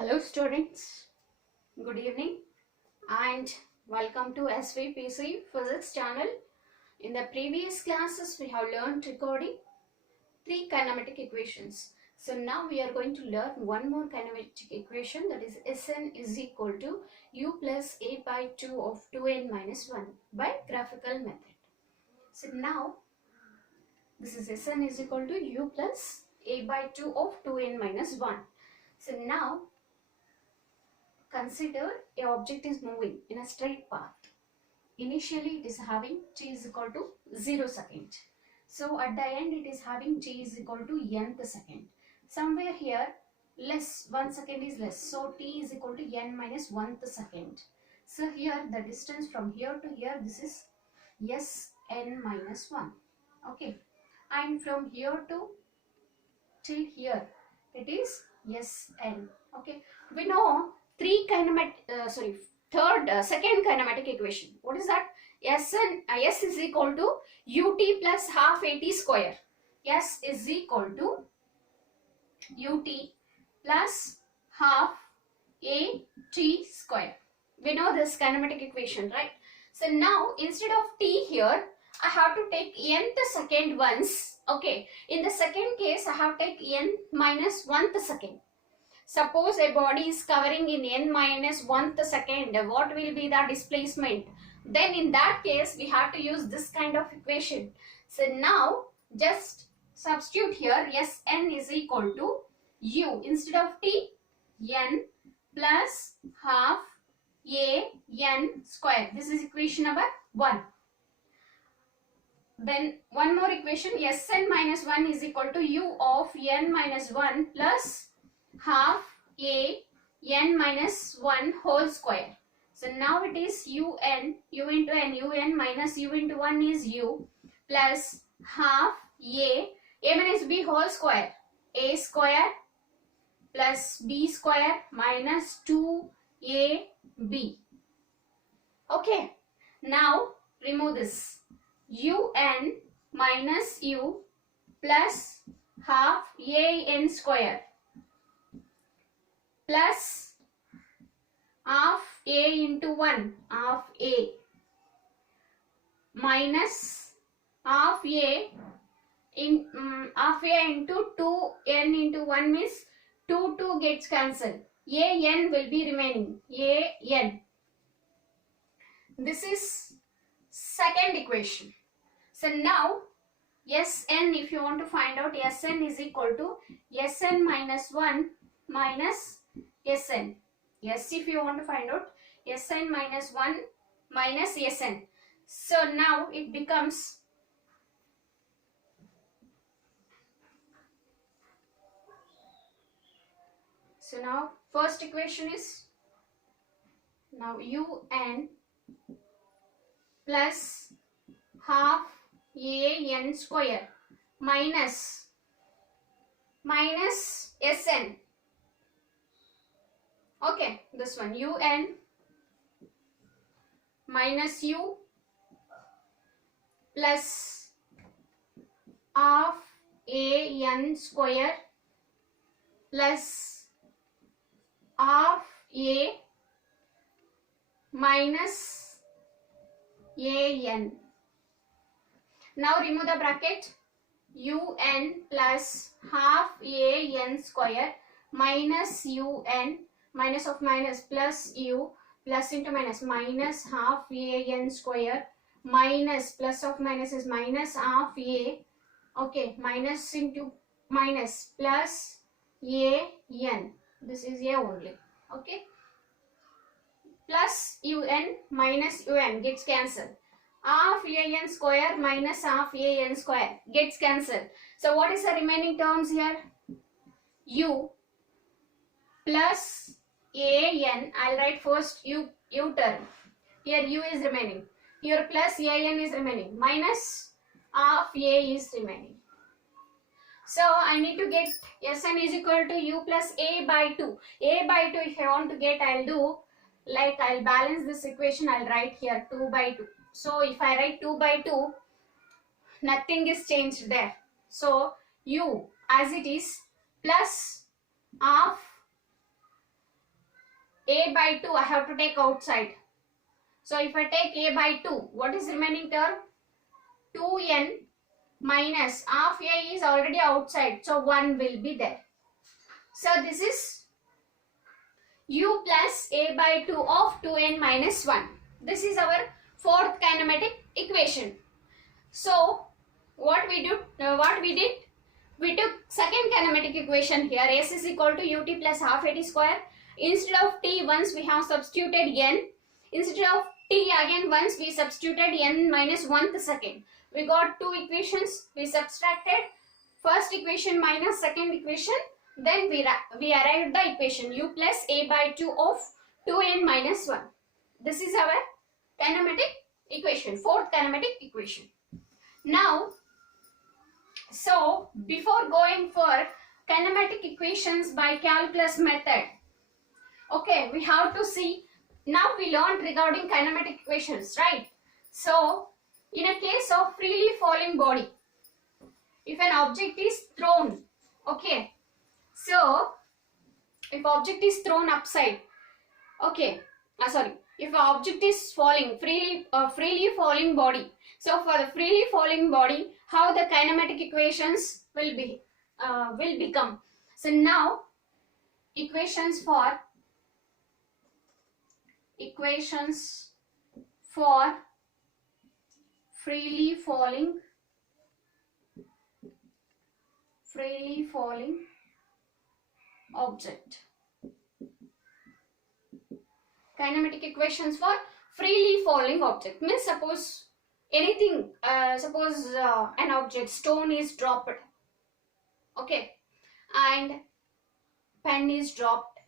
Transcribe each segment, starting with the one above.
Hello students, good evening and welcome to SVPC Physics channel. In the previous classes we have learned recording three kinematic equations. So now we are going to learn one more kinematic equation, that is Sn is equal to u plus a by 2 of 2n minus 1 by graphical method. So now this is Sn is equal to u plus a by 2 of 2n minus 1. So now consider a object is moving in a straight path. Initially it is having t is equal to 0 second. So at the end it is having t is equal to nth second. Somewhere here less, 1 second is less. So t is equal to n minus 1th second. So here the distance from here to here, this is Sn minus 1. Okay. And from here to till here it is Sn. Okay. We know second kinematic equation. What is that? S is equal to ut plus half at square. S is equal to ut plus half at square. We know this kinematic equation, right? So now instead of t here, I have to take nth second once. Okay. In the second case, I have to take n minus 1th second. Suppose a body is covering in n minus 1th second, what will be the displacement? Then in that case, we have to use this kind of equation. So now, just substitute here, Sn is equal to u, instead of t, n plus half a n square. This is equation number 1. Then one more equation, Sn minus 1 is equal to u of n minus 1 plus half a n minus 1 whole square. So now it is u into n, minus u into 1 is u, plus half a minus b whole square, a square plus b square minus 2ab. Okay, now remove this, un minus u plus half a n square plus half a into 1, half a, minus half a into 2n into 1 means 2 gets cancelled. An will be remaining. An. This is second equation. So now Sn, if you want to find out, Sn is equal to Sn minus 1 minus Sn. Yes, if you want to find out, Sn minus 1 minus Sn. So now it becomes now first equation is now un plus half a n square minus Sn. Okay, this one un minus u plus half a n square plus half a minus a n. Now remove the bracket, un plus half a n square minus un, minus of minus plus u, plus into minus, minus half a n square minus, plus of minus is minus half a, okay, minus into minus plus a n, this is a only, okay, plus un minus un gets cancelled, half a n square minus half a n square gets cancelled. So what is the remaining terms here? U plus an, I'll write first u term, here u is remaining, here plus an is remaining, minus half a is remaining. So I need to get Sn is equal to u plus a by 2. A by 2 if I want to get, I'll do like, I'll balance this equation, I'll write here 2 by 2. So if I write 2 by 2, nothing is changed there. So u as it is plus half a by 2 I have to take outside. So if I take a by 2, what is remaining term? 2n minus half a is already outside, so 1 will be there. So this is u plus a by 2 of 2n minus 1. This is our fourth kinematic equation. So what we did, we took second kinematic equation here, s is equal to ut plus half at square. Instead of t, once we have substituted n. Instead of t again, once we substituted n minus 1th second. We got two equations. We subtracted first equation minus second equation. Then we arrived the equation u plus a by 2 of 2n minus 1. This is our kinematic equation, fourth kinematic equation. Now, so before going for kinematic equations by calculus method, okay, we have to see, now we learned regarding kinematic equations, right? So in a case of freely falling body, if an object is thrown, okay, so if object is thrown upside, okay, if an object is falling freely falling body, so for the freely falling body, how the kinematic equations will become. So now equations for freely falling object. Kinematic equations for freely falling object means, suppose anything, an object, stone is dropped, okay, and pen is dropped,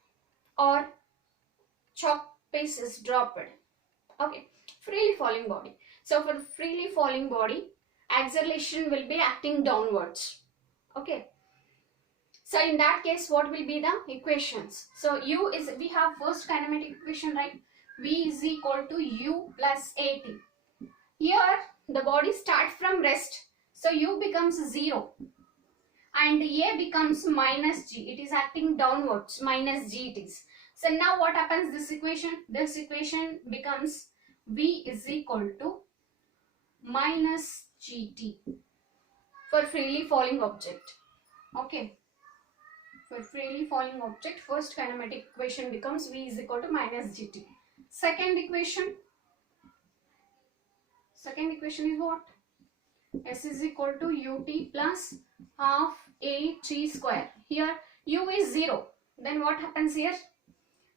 or chalk piece is dropped, okay, freely falling body. So for freely falling body, acceleration will be acting downwards, okay. So in that case, what will be the equations? So u is, we have first kinematic equation, right? V is equal to u plus at. Here the body starts from rest, so u becomes 0 and a becomes minus g. It is acting downwards, minus g it is. So now what happens, this equation becomes v is equal to minus gt for freely falling object, okay. For freely falling object, first kinematic equation becomes v is equal to minus gt. Second equation is what? S is equal to ut plus half a t square. Here u is 0. Then what happens here?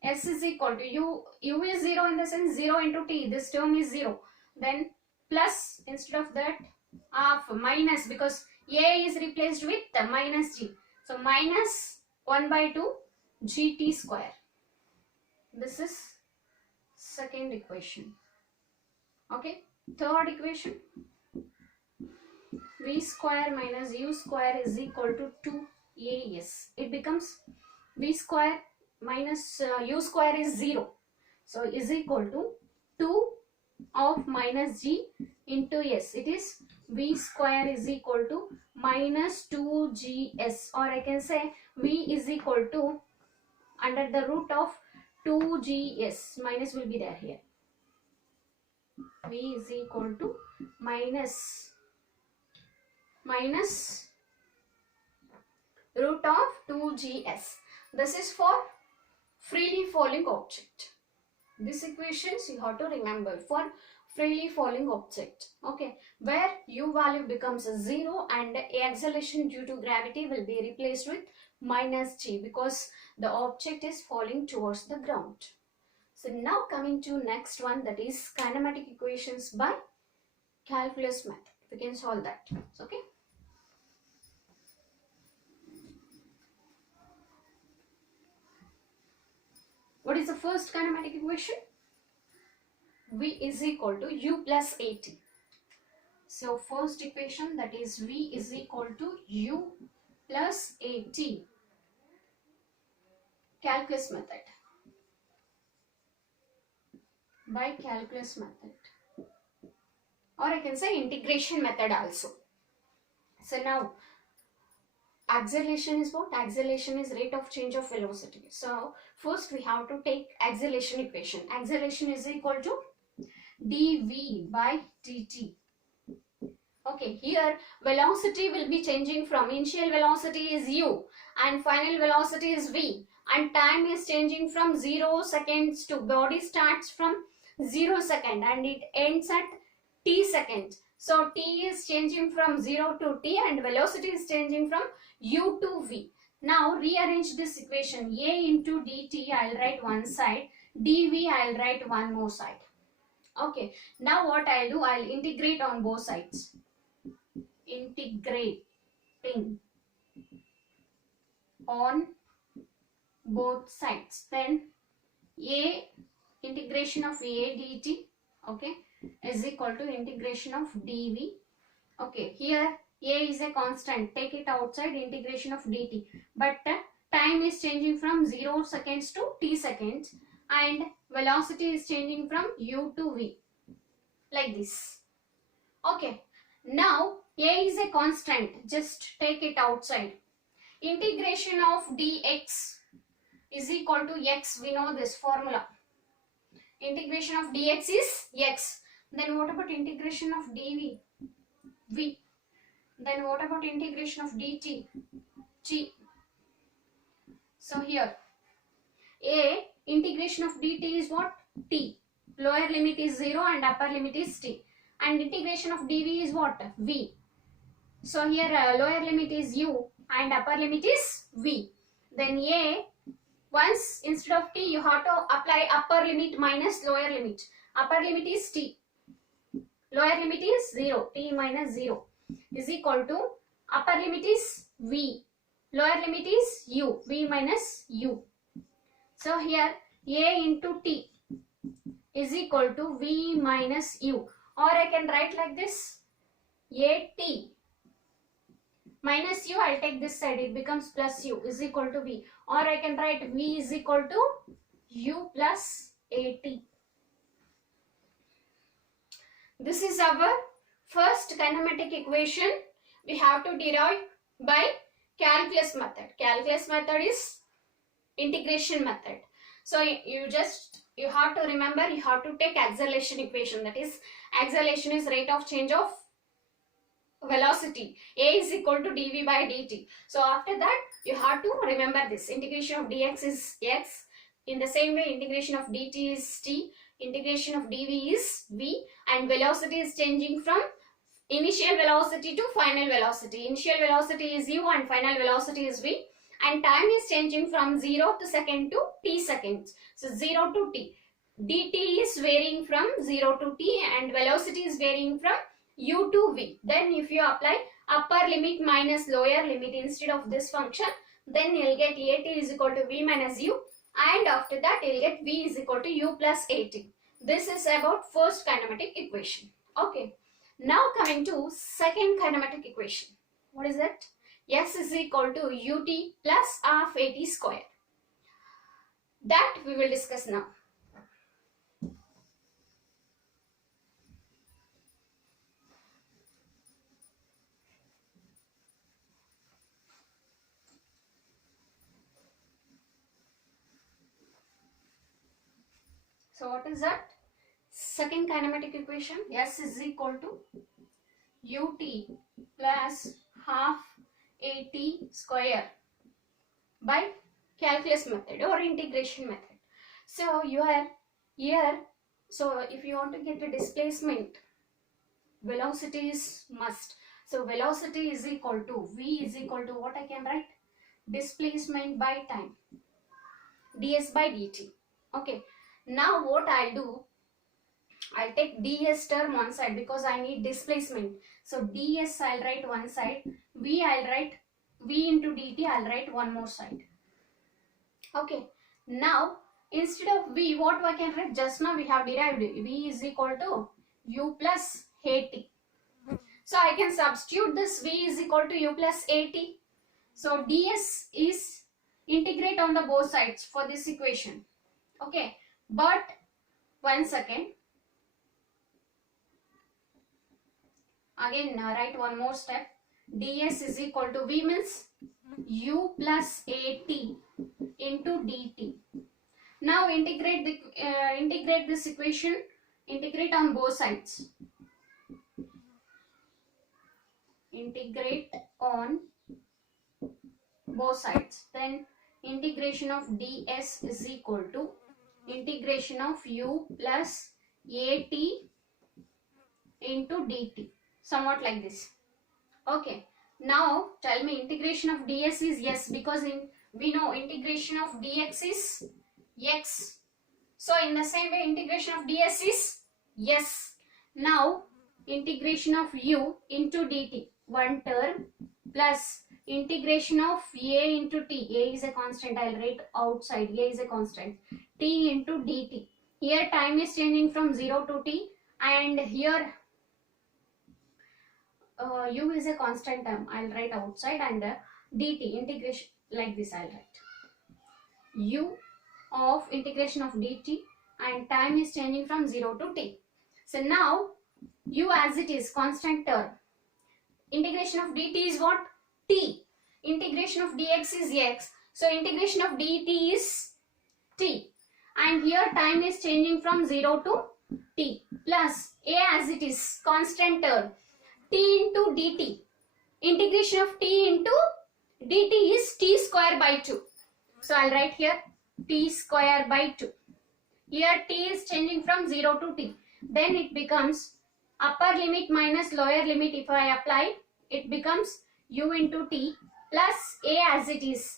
S is equal to u is 0 in the sense 0 into t. This term is 0. Then plus, instead of that, half, minus, because a is replaced with minus g. So minus 1 by 2 gt square. This is second equation, okay. Third equation, v square minus u square is equal to 2as. It becomes v square minus u square is 0, so is equal to 2 of minus g into s. It is v square is equal to minus 2gs, or I can say v is equal to under the root of 2gs. Minus will be there here. V is equal to minus root of 2gs. This is for freely falling object. This equations you have to remember for freely falling object, okay, where u value becomes 0 and acceleration due to gravity will be replaced with minus g, because the object is falling towards the ground. So now coming to next one, that is kinematic equations by calculus method. We can solve that, okay. What is the first kinematic equation? V is equal to u plus at. So first equation, that is v is equal to u plus at. Calculus method. By calculus method, or I can say integration method also. So now acceleration is what? Acceleration is rate of change of velocity. So first we have to take acceleration equation. Acceleration is equal to dv by dt. Okay, here velocity will be changing from initial velocity is u and final velocity is v, and time is changing from 0 seconds to body starts from 0 second and it ends at t seconds. So t is changing from 0 to t and velocity is changing from u to v. Now rearrange this equation. A into dt I'll write one side, dv I'll write one more side. Okay, now what I'll do, I'll integrate on both sides. Integrating on both sides. Then a integration of a dt, okay, is equal to integration of dv. Okay, here a is a constant, take it outside, integration of dt, but time is changing from 0 seconds to t seconds and velocity is changing from u to v, like this. Okay, now a is a constant, just take it outside. Integration of dx is equal to x, we know this formula. Integration of dx is x. Then what about integration of dv? V. Then what about integration of dt? G. So here a integration of dt is what? T. Lower limit is 0 and upper limit is t. And integration of dv is what? V. So here lower limit is u and upper limit is v. Then a, once instead of t you have to apply upper limit minus lower limit. Upper limit is t, lower limit is 0, t minus 0 is equal to upper limit is v, lower limit is u, v minus u. So here a into t is equal to v minus u, or I can write like this, a t minus u, I'll take this side, it becomes plus u, is equal to v, or I can write v is equal to u plus at. This is our first kinematic equation. We have to derive by calculus method. Calculus method is integration method. So you have to remember, you have to take acceleration equation, that is acceleration is rate of change of velocity. A is equal to dv by dt. So after that you have to remember this, integration of dx is x, in the same way integration of dt is t, integration of dv is v, and velocity is changing from initial velocity to final velocity. Initial velocity is u and final velocity is v, and time is changing from 0 to second to t seconds. So 0 to t. dt is varying from 0 to t and velocity is varying from u to v. Then if you apply upper limit minus lower limit instead of this function, then you'll get at is equal to v minus u, and after that you'll get v is equal to u plus at. This is about first kinematic equation. Okay. Now coming to second kinematic equation. What is it? S is equal to ut plus half at square. That we will discuss now. So what is that? Second kinematic equation, S is equal to ut plus half at square by calculus method or integration method. So you are here, so if you want to get a displacement, velocity is must. So velocity is equal to, v is equal to what I can write? Displacement by time, ds by dt. Okay. Now what I'll do, I'll take ds term one side because I need displacement. So ds I'll write one side, v I'll write, v into dt I'll write one more side. Okay. Now instead of v, what I can write? Just now we have derived v is equal to u plus at. So I can substitute this v is equal to u plus at. So ds is integrate on the both sides for this equation. Okay. But one second, again write one more step. ds is equal to v means u plus at into dt. Now integrate this equation, integrate on both sides. Integrate on both sides. Then integration of ds is equal to integration of u plus at into dt. Somewhat like this. Okay. Now tell me, integration of ds is yes, because we know integration of dx is x. So in the same way, integration of ds is yes. Now integration of u into dt, one term, plus integration of a into t. A is a constant, I'll write outside. A is a constant. T into dt. Here time is changing from 0 to t, and here u is a constant term, I'll write outside, and dt integration like this, I'll write u of integration of dt, and time is changing from 0 to t. So now u as it is constant term, integration of dt is what? T. Integration of dx is x, so integration of dt is t, and here time is changing from 0 to t, plus a as it is constant term, t into dt. Integration of t into dt is t square by 2. So I'll write here t square by 2. Here t is changing from 0 to t. Then it becomes upper limit minus lower limit. If I apply, it becomes u into t plus a as it is.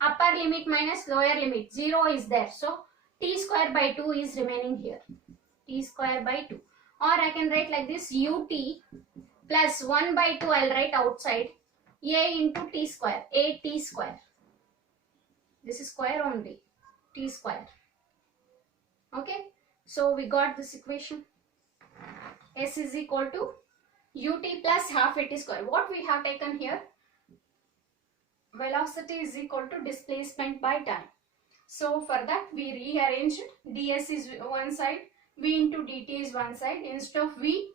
Upper limit minus lower limit. 0 is there. So t square by 2 is remaining here. T square by 2. Or I can write like this, ut plus 1 by 2 I'll write outside, a into t square, a t square. This is square only, t square. Okay, so we got this equation. S is equal to ut plus half at square. What we have taken here, velocity is equal to displacement by time. So for that we rearranged, ds is one side, v into dt is one side. Instead of v,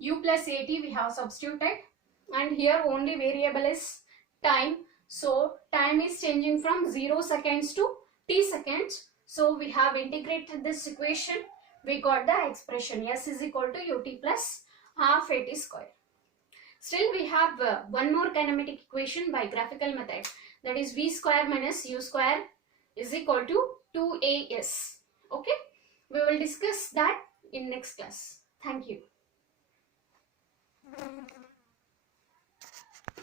u plus at we have substituted, and here only variable is time. So time is changing from 0 seconds to t seconds. So we have integrated this equation. We got the expression s is equal to ut plus half at square. Still we have one more kinematic equation by graphical method, that is v square minus u square is equal to 2as. Okay, we will discuss that in next class. Thank you.